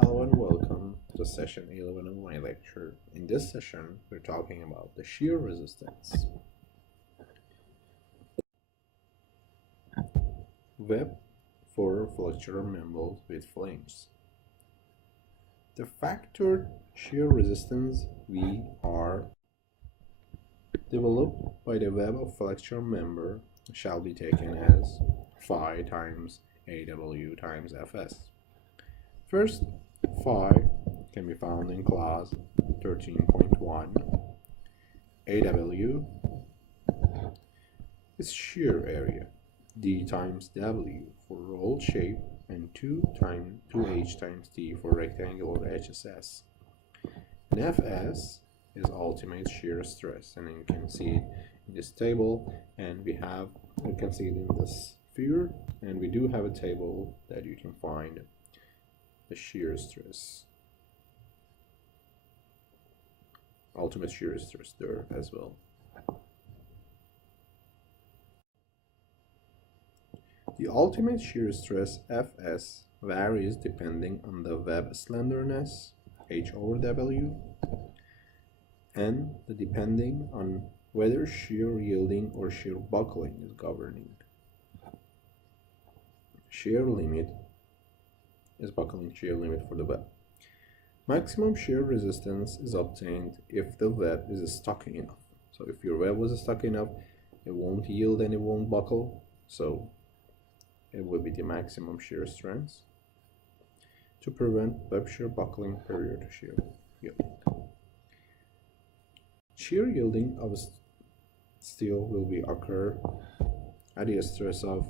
Hello and welcome to session 11 of my lecture. In this session, we're talking about the shear resistance. Web for flexural members with flanges. The factor shear resistance VR developed by the web of flexural member shall be taken as phi times AW times Fs. First, phi can be found in class 13.1. AW is shear area, D times W for roll shape, and 2H times T for rectangular HSS. And Fs is ultimate shear stress, and you can see it in this table, and we can see it in this figure, and we do have a table that you can find the shear stress, ultimate shear stress there as well. The ultimate shear stress Fs varies depending on the web slenderness H over W and depending on whether shear yielding or shear buckling is governing. Shear limit is buckling shear limit for the web. Maximum shear resistance is obtained if the web is stuck enough. So if your web was stuck enough, it won't yield and it won't buckle, so it will be the maximum shear strength to prevent web shear buckling prior to shear yielding. Shear yielding of steel will be occur at a stress of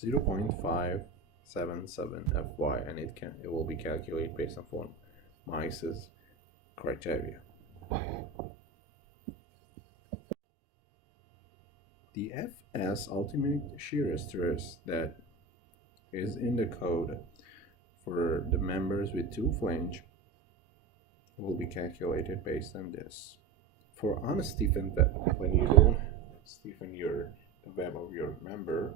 0.577 Fy, and it will be calculated based upon Mises criteria. The Fs ultimate shear stress that is in the code for the members with two flanges will be calculated based on this. For unstiffened web, when you don't stiffen the web of your member,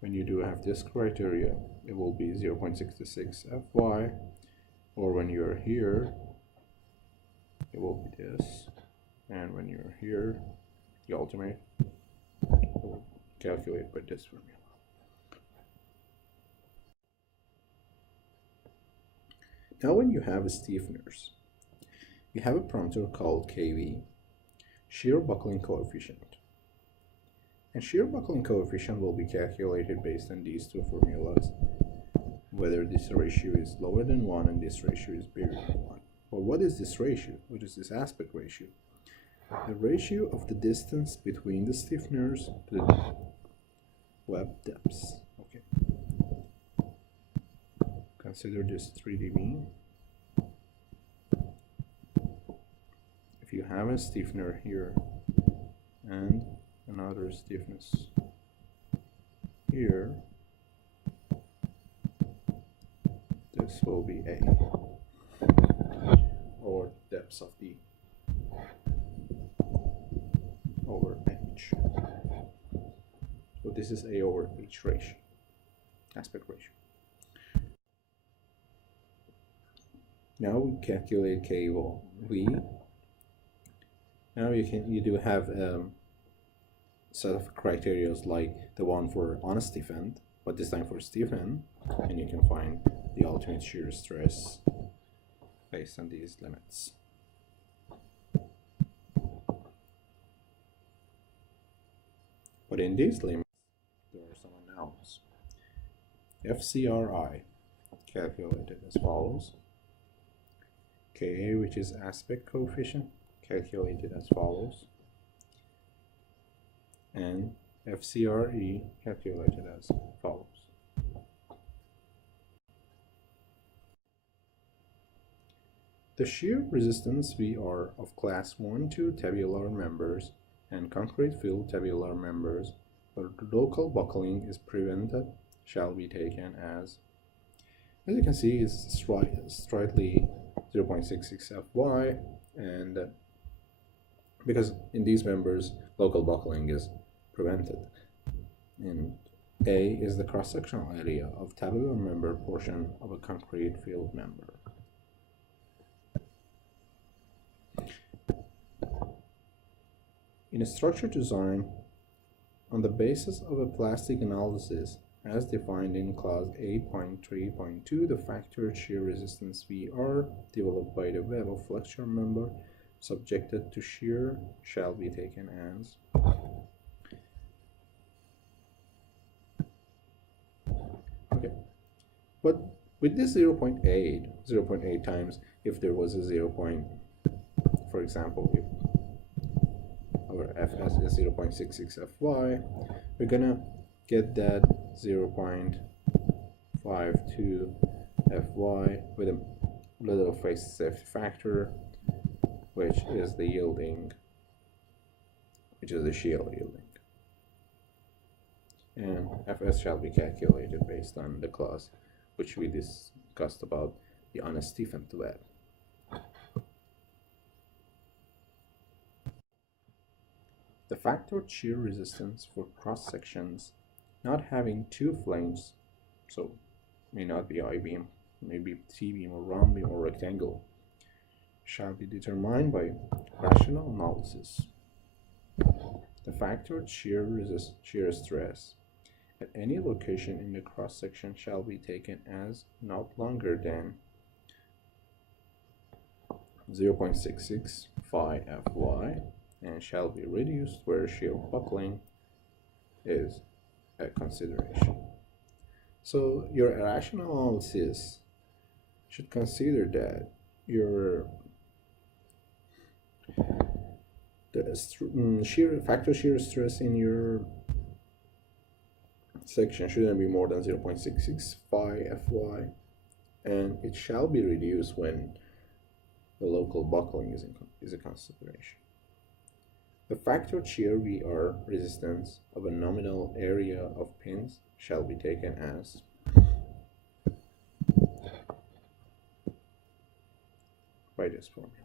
when you do have this criteria, it will be 0.66 Fy, or when you're here, it will be this, and when you're here, the ultimate will calculate by this formula. Now when you have stiffeners, you have a parameter called Kv, shear buckling coefficient. And shear buckling coefficient will be calculated based on these two formulas, whether this ratio is lower than 1 and this ratio is bigger than 1. Well, what is this ratio? What is this aspect ratio? The ratio of the distance between the stiffeners to the web depths. Okay. Consider this 3D beam. If you have a stiffener here and another stiffness here, this will be A, or depths of D over H. So this is A over H ratio, aspect ratio. Now we calculate KV. Now you do have set of criteria like the one for unstiffened, but this time for stiffened, and you can find the ultimate shear stress based on these limits. But in these limits, there are some unknowns. FCRI calculated as follows. Ka, which is aspect coefficient, calculated as follows, and FCRE calculated as follows. The shear resistance VR of class 1-2 tabular members and concrete fill tabular members where local buckling is prevented shall be taken as you can see, is slightly 0.66 Fy, and because in these members local buckling is prevented, and A is the cross-sectional area of tabular member portion of a concrete field member. In a structure design, on the basis of a plastic analysis as defined in clause 8.3.2, the factor shear resistance VR developed by the web of flexure member subjected to shear shall be taken as okay. But with this 0.8 times, if there was a 0. For example, if our fs is 0.66 fy, we're gonna get that 0.52 fy with a little phase safety factor, which is the shear yielding. And fs shall be calculated based on the clause which we discussed about the unstiffened web. The factored shear resistance for cross sections not having two flanges, so may not be I-beam, maybe T-beam or round beam or rectangle, shall be determined by rational analysis. The factored shear stress at any location in the cross section shall be taken as not longer than 0.66 phi fy and shall be reduced where shear buckling is a consideration. So your rational analysis should consider that the factor shear stress in your section shouldn't be more than 0.66 phi fy, and it shall be reduced when the local buckling is a consideration. The factored shear VR resistance of a nominal area of pins shall be taken as by this formula.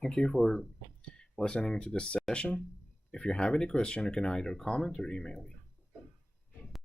Thank you for listening to this session. If you have any question, you can either comment or email me.